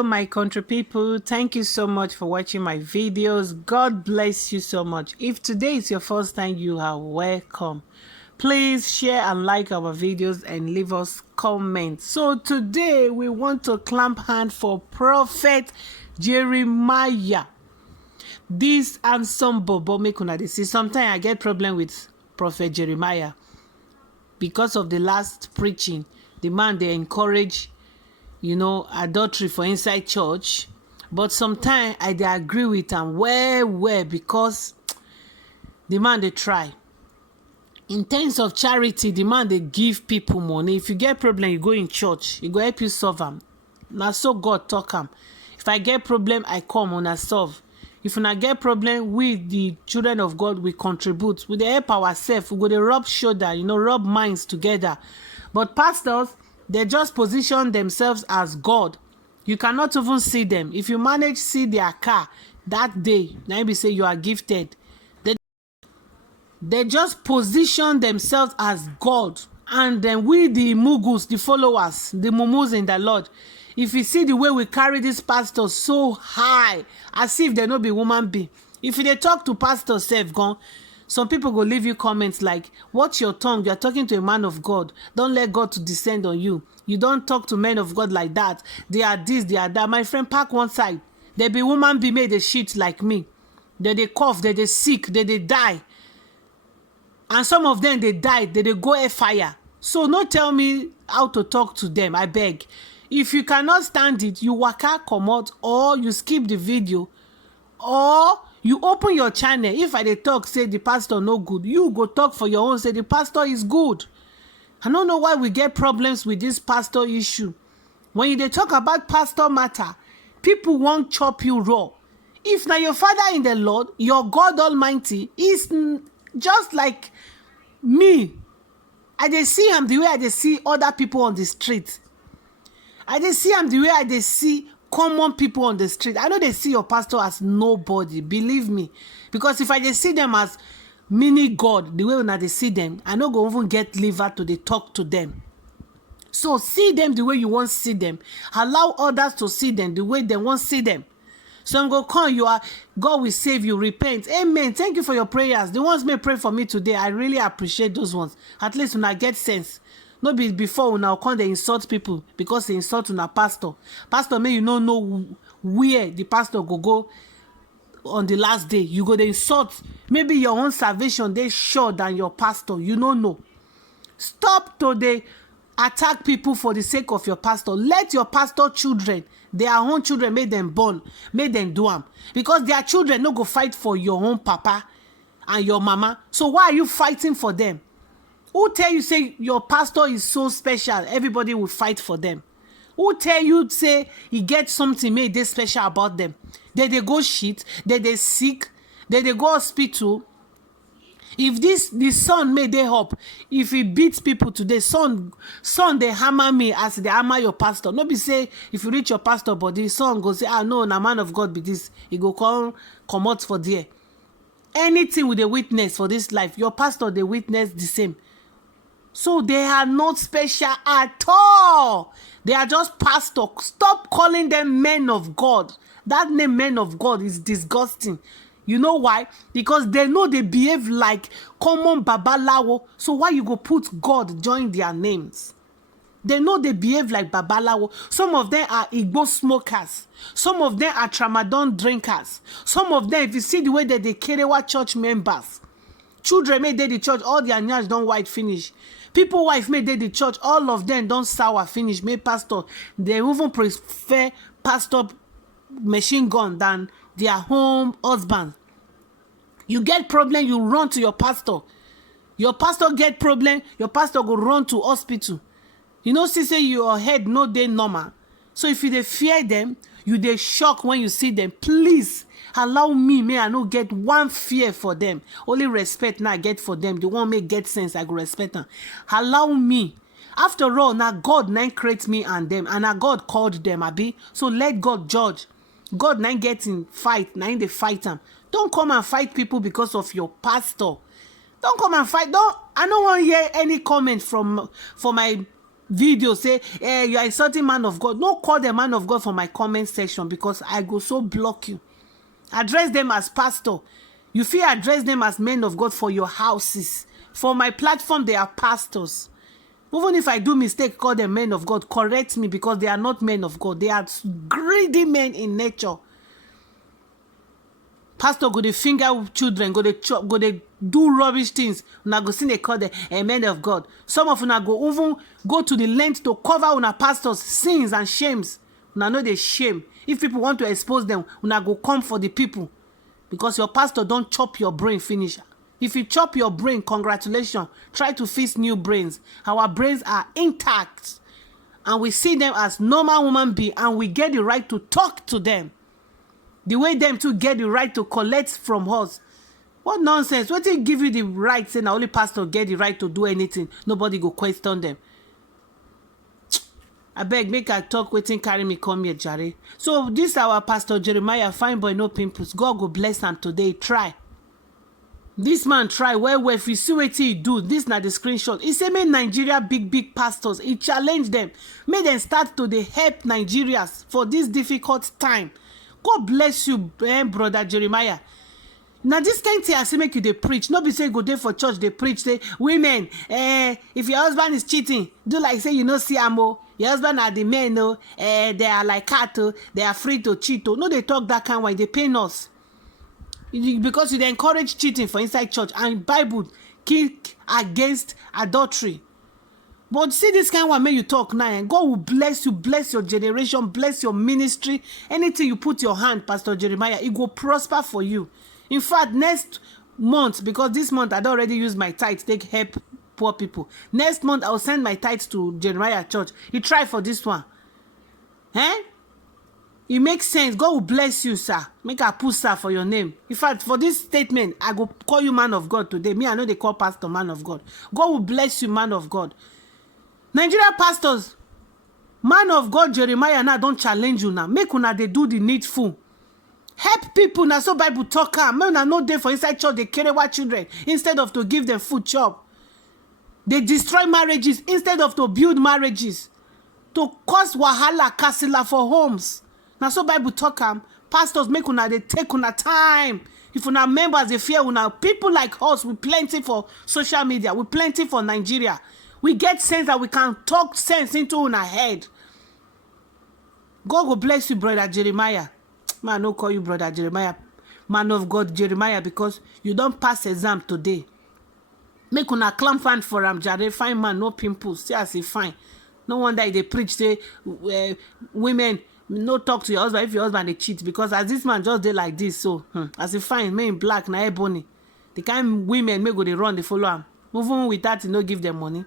Hello, my country people. Thank you so much for watching my videos. God bless you so much. If today is your first time, you are welcome. Please share and like our videos and leave us comments. So today we want to clamp hand for Prophet Jeremiah. This handsome bobo make una dey see. Sometimes I get problem with Prophet Jeremiah because of the last preaching. The man they encourage adultery for inside church, but sometimes I dey agree with am well because the man dey try. In terms of charity, the man dey give people money. If you get problem, you go in church, he go help you solve am. Na so God talk am. If I get problem, I come una solve. If una get problem, we the children of God, we contribute. We dey help ourselves. We go dey rub shoulder, rub minds together. But pastors, they just position themselves as God. You cannot even see them. If you manage see their car that day, now be say you are gifted. They just position themselves as God. And then we the mugus, the followers, the mumus in the Lord, if you see the way we carry this pastor so high, as if they no be woman being. If they talk to pastor self gone, some people go leave you comments like, watch your tongue, you are talking to a man of God. Don't let God to descend on you. You don't talk to men of God like that. They are this, they are that. My friend, pack one side. They be woman be made a shit like me. They cough, they sick, they die. And some of them, they died, they go a fire. So no tell me how to talk to them, I beg. If you cannot stand it, you waka comot, or you skip the video, or you open your channel. If I dey talk say the pastor no good, you go talk for your own, say the pastor is good. I don't know why we get problems with this pastor issue. When you dey talk about pastor matter, people won't chop you raw. If na your father in the Lord, your God Almighty, is just like me. I dey see am the way I dey see other people on the street. I dey see am the way I dey see common people on the street. I know they see your pastor as nobody, believe me, because if I dey see them as mini God, the way una dey see them, I no go even get liver to dey talk to them. So see them the way you want see them. Allow others to see them the way they want see them. Some go come, God will save you, repent. Amen. Thank you for your prayers. The ones may pray for me today, I really appreciate those ones. At least when I get sense. No be before una come they insult people because they insult una pastor. Pastor may you no know where the pastor go on the last day. You go dey insult. Maybe your own salvation they sure than your pastor. You don't know. Stop to dey attack people for the sake of your pastor. Let your pastor children, their own children, make them born, make them do them. Because their children no go fight for your own papa and your mama. So why are you fighting for them? Who tell you say your pastor is so special, everybody will fight for them? Who tell you say he get something made this special about them? They go shit, they sick, they go hospital. If the son made they up, if he beats people today, son they hammer me as they hammer your pastor. No be say if you reach your pastor body, son go say, no, na man of God be this. He go come out for there. Anything with a witness for this life, your pastor they witness the same. So they are not special at all. They are just pastors. Stop calling them men of God. That name men of God is disgusting. You know why? Because they know they behave like common babalawo. So why you go put God join their names? They know they behave like babalawo. Some of them are Igbo smokers. Some of them are tramadol drinkers. Some of them, if you see the way that they Kerewa church members, children made the church, all their nyash don't white finish. People wife made the church, all of them don't sour finish. Made pastor, they even prefer pastor machine gun than their home husband. You get problem, you run to your pastor. Your pastor get problem, your pastor go run to hospital. See say your head no dey normal. So if you dey fear them, you dey shock when you see them. Please allow me, may I no get one fear for them. Only respect now I get for them. The one may get sense, I go respect them. Allow me. After all, now God now create me and them, and now God called them, abi. So let God judge. God now get in fight, now they fight them. Don't come and fight people because of your pastor. Don't come and fight. I don't want to hear any comment for my video say you are insulting man of God, no call the man of God for my comment section, because I go so block you. Address them as pastor. You feel address them as men of God for your houses. For my platform, they are pastors. Even if I do mistake, call them men of God, correct me, because they are not men of God. They are greedy men in nature. Pastor go dey finger children, go dey chop, go dey do rubbish things. Una go see they call them men of God. Some of una go even go to the length to cover una pastors' sins and shames. Una know they shame. If people want to expose them, una go come for the people, because your pastor don't chop your brain finish. If you chop your brain, congratulations. Try to fix new brains. Our brains are intact, and we see them as normal human beings, and we get the right to talk to them the way them to get the right to collect from us. What nonsense. What they give you the right, say na only pastor get the right to do anything, nobody go question them. I beg, make I talk wetin carry me come here, jare. So this our Pastor Jeremiah, fine boy, no pimples. God go bless am today. Try. This man try well. If you see wetin he do, this na the screenshot. He say make Nigeria big pastors, he challenge them, make them start to dey help Nigerians for this difficult time. God bless you, brother Jeremiah. Now this kind thing I say make you dey preach. No be say go dey for church dey preach say women, if your husband is cheating, do like say you no see am o. Your husband are the men o. They are like cattle. They are free to cheat o. No dey talk that kind way. They pain us because you dey encourage cheating for inside church, and Bible kick against adultery. But see this kind of one, may you talk now, and God will bless you, bless your generation, bless your ministry. Anything you put your hand, Pastor Jeremiah, it will prosper for you. In fact, next month, because this month I don't already use my tithe, take help poor people. Next month, I will send my tithe to Jeremiah Church. You try for this one. It makes sense. God will bless you, sir. Make a put sir for your name. In fact, for this statement, I go call you man of God today. Me, I know they call pastor man of God. God will bless you, man of God. Nigeria pastors, man of God Jeremiah now don't challenge you now. Make una they do the needful. Help people now, so Bible talk am. Make una no dey for inside church they carry our children instead of to give them food chop. They destroy marriages instead of to build marriages. To cause wahala kasila for homes. Now so Bible talk am. Pastors make una they take una time. If una members they fear una, people like us, we plenty for social media, we plenty for Nigeria. We get sense that we can talk sense into una head. God will bless you, brother Jeremiah. Man, no call you brother Jeremiah, man of God Jeremiah, because you don't pass exam today. Make una clamp fan for am, jare. Fine man, no pimples. See as he fine. No wonder they preach say women no talk to your husband if your husband they cheat, because as this man just dey like this, so as he fine, me in black na ebony. The kind women may go they run, they follow am. Even with that, you no give them money.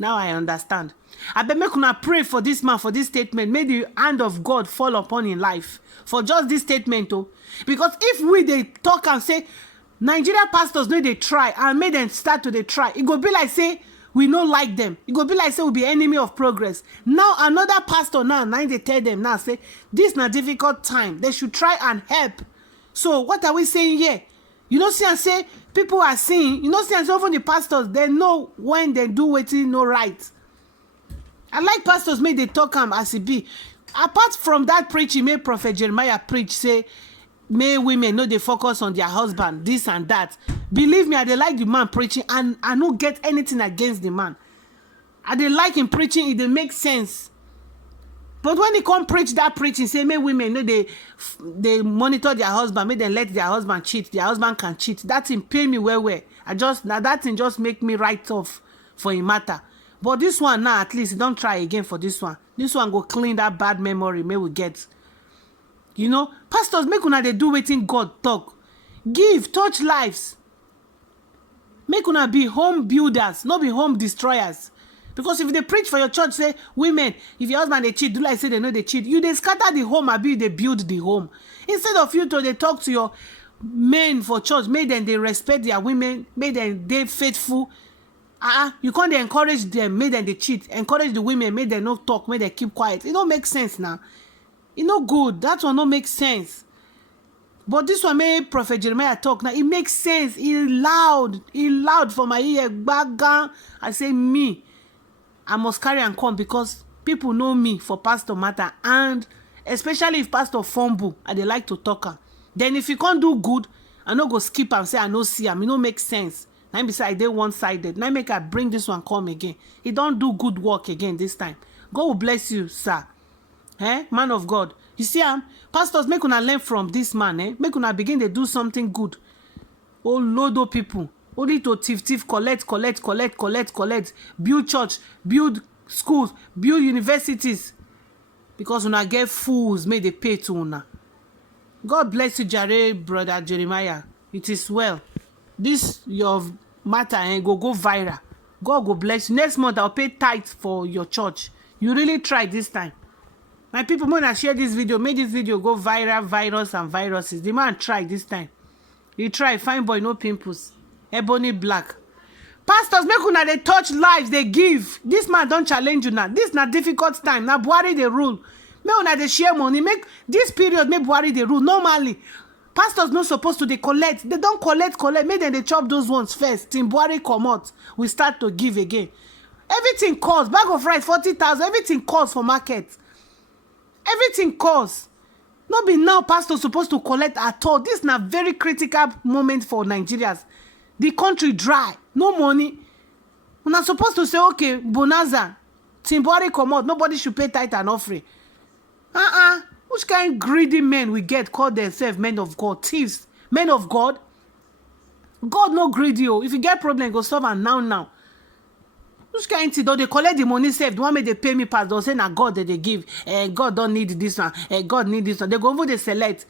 Now I understand. I bet make una pray for this man, for this statement. May the hand of God fall upon his life for just this statement, oh. Because if we they talk and say Nigeria pastors know they try and make them start to they try, it go be like say we no like them. It go be like say we be enemy of progress. Now another pastor now they tell them now say this na difficult time. They should try and help. So what are we saying here? You know, see and say people are seeing, you know, see and say often the pastors, they know when they do wetin no right. I like pastors make they talk as it be. Apart from that preaching, may Prophet Jeremiah preach, say, may women know they focus on their husband, this and that. Believe me, I dey like the man preaching, and I don't get anything against the man. I dey like him preaching, it dey make sense. But when he come preach that preaching, say, may women know they monitor their husband, may they let their husband cheat, their husband can cheat. That thing pay me well. Now that thing just make me write off for a matter. But this one now, at least, don't try again for this one. This one go clean that bad memory may we get. You know, pastors, make una they do wetin God talk. Give, touch lives. Make una be home builders, not be home destroyers. Because if they preach for your church, say, women, if your husband they cheat, do like say they know they cheat. You they scatter the home, abi they build the home. Instead of you to they talk to your men for church, make them they respect their women, make them they faithful. You can't encourage them, make them they cheat. Encourage the women, make them not talk, make them keep quiet. It don't make sense now. It no good. That one don't make sense. But this one made Prophet Jeremiah talk now. It makes sense. He loud for my ear. Bagan. I say me. I must carry and come because people know me for pastor matter, and especially if pastor fumble, I dey like to talk am. Then if you can't do good, I no go skip am say I no see am. E no make sense. Na be say I dey one-sided. Na make I bring this one come again. He don do good work again this time. God will bless you, sir. Man of God. You see am, pastors, make una learn from this man. Make una begin to do something good. Oh, load of people only to thief, collect, build church, build schools, build universities, because una get fools may they pay to una. God bless you, jare, brother Jeremiah. It is well. This your matter go viral. God go bless you. Next month I'll pay tithe for your church. You really try this time. My people, when I share this video, make this video go viral, virus and viruses. The man tried this time. He tried. Fine boy, no pimples. Ebony black. Pastors, make una dey touch lives, they give. This man don't challenge you now. This not difficult time. Now Buhari the rule. Make una dey share money. Make this period, make Buhari the rule. Normally, pastors not supposed to dey collect. They don't collect. Make them they chop those ones first. Till Buhari come out, we start to give again. Everything costs. Bag of rice 40,000. Everything costs for market. Everything costs. Not be now pastors supposed to collect at all. This is a very critical moment for Nigerians. The country dry, no money. We're not supposed to say, okay, bonanza, Buhari come out, nobody should pay tithe and offering. Which kind of greedy men we get call themselves men of God, thieves, men of God? God no greedy. If you get problem, go solve am now. Which kind of thing? They collect the money safe. The one may they pay me pass. They'll say, now God that they give. God don't need this one. God need this one. They go over, they select.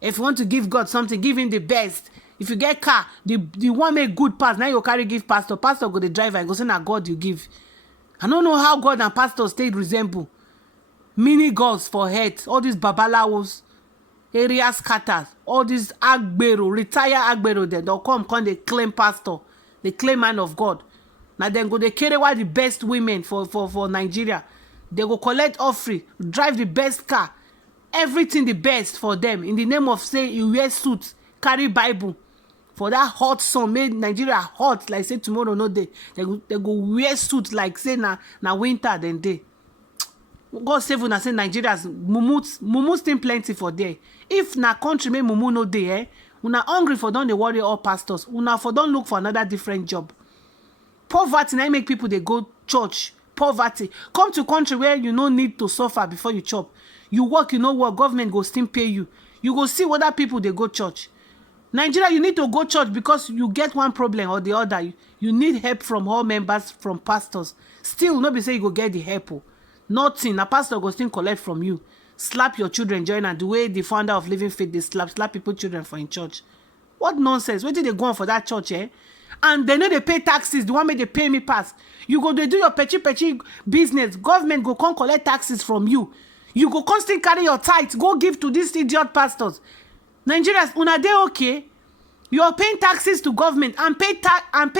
If you want to give God something, give him the best. If you get car, the one make good pass. Now you carry give pastor. Pastor go the driver and go say, now God you give. I don't know how God and pastors stayed resemble. Mini gods for head. All these babalawos, area scatters. All these agbero, retire agbero. They'll come they claim pastor. They claim man of God. Now then go they carry why the best women for Nigeria. They go collect offering, drive the best car, everything the best for them. In the name of say you wear suits, carry Bible. For that hot sun, made Nigeria hot, like say tomorrow no day. They go wear suits like say na winter then day. God save una say Nigeria's mumu still plenty for there. If na country make mumu no day, una hungry for don dey worry all pastors. Una for don look for another different job. Poverty now make people they go church. Poverty. Come to country where you no need to suffer before you chop. You work, you know what, government go still pay you. You go see whether people they go church. Nigeria, you need to go church because you get one problem or the other. You need help from all members, from pastors. Still, nobody say you go get the help. Nothing. A pastor go still collect from you. Slap your children, join, and the way the founder of Living Faith, they slap people children for in church. What nonsense. Where did they go on for that church, And they know they pay taxes. The one may they pay me pass. You go, they do your petty business. Government go come collect taxes from you. You go constantly carry your tithes. Go give to these idiot pastors. Nigerians, una dey okay? You are paying taxes to government and pay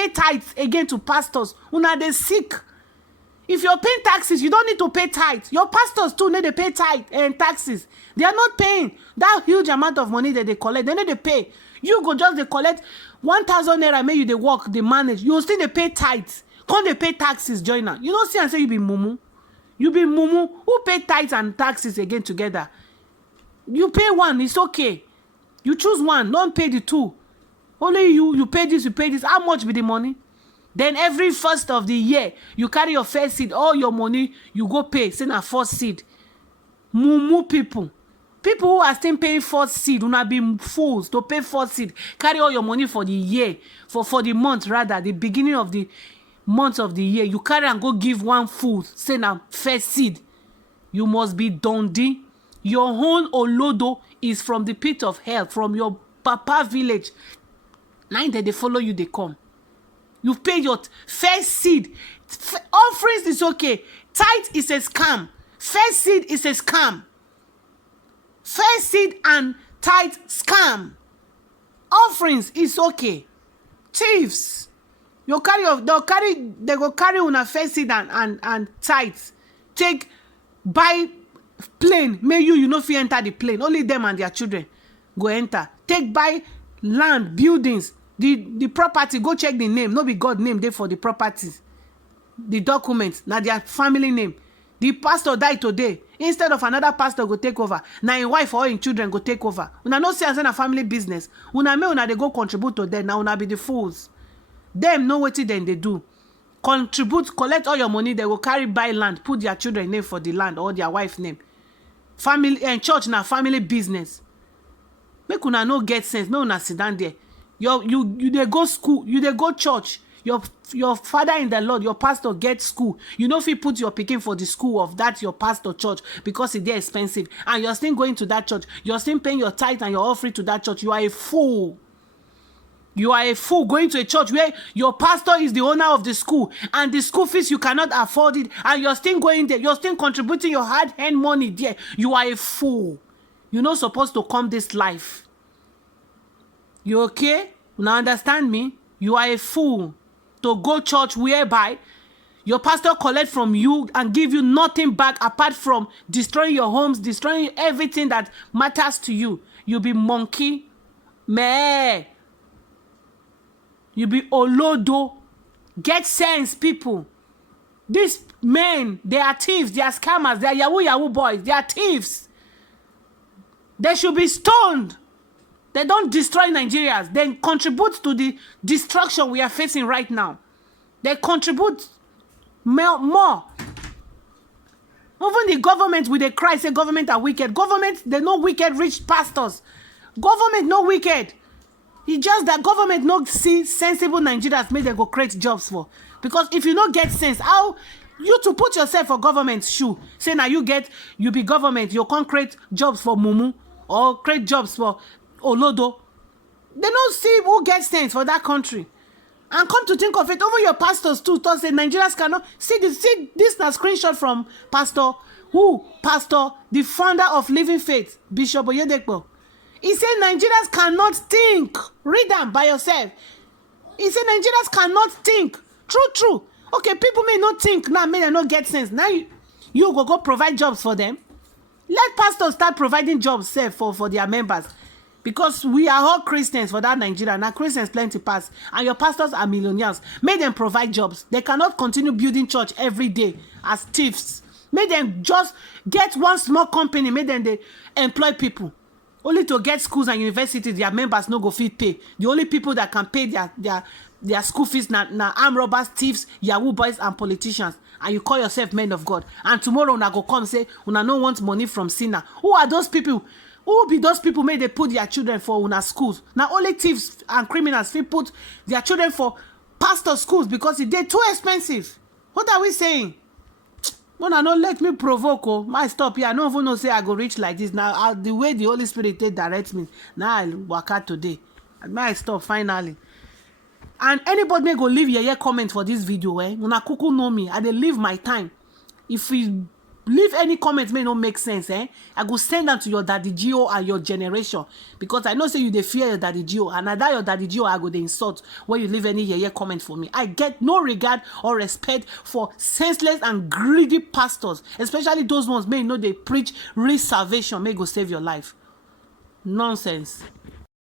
tithes again to pastors. Una dey sick. If you're paying taxes, you don't need to pay tithes. Your pastors too need to pay tithe and taxes. They are not paying that huge amount of money that they collect. They need to pay. You go just they collect 1,000 naira, make you they work, they manage. You still they pay tithes. Can't they pay taxes, joiner? You don't see and say you be mumu. You be mumu. Who pay tithes and taxes again together? You pay one, it's okay. You choose one, don't pay the two. Only you pay this, you pay this. How much be the money? Then every first of the year, you carry your first seed, all your money, you go pay. Say na first seed. Mumu people. People who are still paying first seed, will not be fools to pay first seed. Carry all your money for the year, for the month rather, the beginning of the month of the year. You carry and go give one fool, say na first seed. You must be dundee. Your own olodo is from the pit of hell, from your papa village. Now that they follow you, they come. You pay your first seed. Offerings is okay. Tithe is a scam. First seed is a scam. First seed and tithe scam. Offerings is okay. Thieves. They go carry una first seed and tithes. Take buy plane. May you no fit enter the plane. Only them and their children go enter. Take buy land, buildings. The property, go check the name. No be God name there for the properties. the document na their family name. The pastor die today, instead of another pastor go take over, na him wife or him children go take over. Una no see as na family business. Una make una dey go contribute to them. Now una be the fools. Them know wetin dem dey do. Contribute, collect all your money, they will carry buy land, put their children name for the land or their wife name. Family and church na family business. Make una no get sense. Make una sit down there. You dey go school, you dey go church. Your father in the Lord, your pastor get school. You know if you put your pikin for the school of that your pastor church because it's expensive, and you're still going to that church, you're still paying your tithe and your offering to that church. You are a fool. You are a fool going to a church where your pastor is the owner of the school and the school fees you cannot afford it, and you're still going there. You're still contributing your hard-earned money there. You are a fool. You're not supposed to come this life. You okay? Now understand me? You are a fool to go church whereby your pastor collect from you and give you nothing back apart from destroying your homes, destroying everything that matters to you. You be monkey. Meh. You be olodo. Get sense, people. These men, they are thieves, they are scammers, they are yahoo boys, they are thieves. They should be stoned. They don't destroy Nigerians. They contribute to the destruction we are facing right now. They contribute more. Even the government, with a cry, say government are wicked. Government, they no wicked rich pastors. Government no wicked. It's just that government no see sensible Nigerians make them go create jobs for. Because if you no get sense, how you to put yourself for government's shoe, say now you be government, you can't create jobs for Mumu or create jobs for Olodo. They don't see who gets sense for that country. And come to think of it, over your pastors too, thought say Nigerians cannot see this na screenshot from Pastor, the founder of Living Faith, Bishop Oyedepo. He said Nigerians cannot think. Read them by yourself. He said Nigerians cannot think. True. Okay, people may not think now, may they not get sense. Now you go provide jobs for them. Let pastors start providing jobs for their members. Because we are all Christians for that Nigeria. Now Christians plenty pass. And your pastors are millionaires. Make them provide jobs. They cannot continue building church every day as thieves. Make them just get one small company. Make them they employ people. Only to get schools and universities, their members no go fit pay. The only people that can pay their school fees na armed robbers, thieves, yahoo boys, and politicians. And you call yourself men of God. And tomorrow una go come say una no want money from sinner. Who are those people? Who be those people may they put their children for una schools? Now only thieves and criminals fit put their children for pastor schools because they're too expensive. What are we saying? Una no let me provoke. Oh, my stop here. I don't even know say I go reach like this. Now the way the Holy Spirit directs me, now I work out today. My stop finally. And anybody may go leave your comment for this video. Una kuku know me. I dey leave my time. If we leave any comment may not make sense, I go send them to your daddy Gio and your generation, because I know say you dey fear your daddy Gio, and that your daddy Gio I go dey insult when you leave any comment for me. I get no regard or respect for senseless and greedy pastors, especially those ones may know they preach real salvation, may go save your life. Nonsense.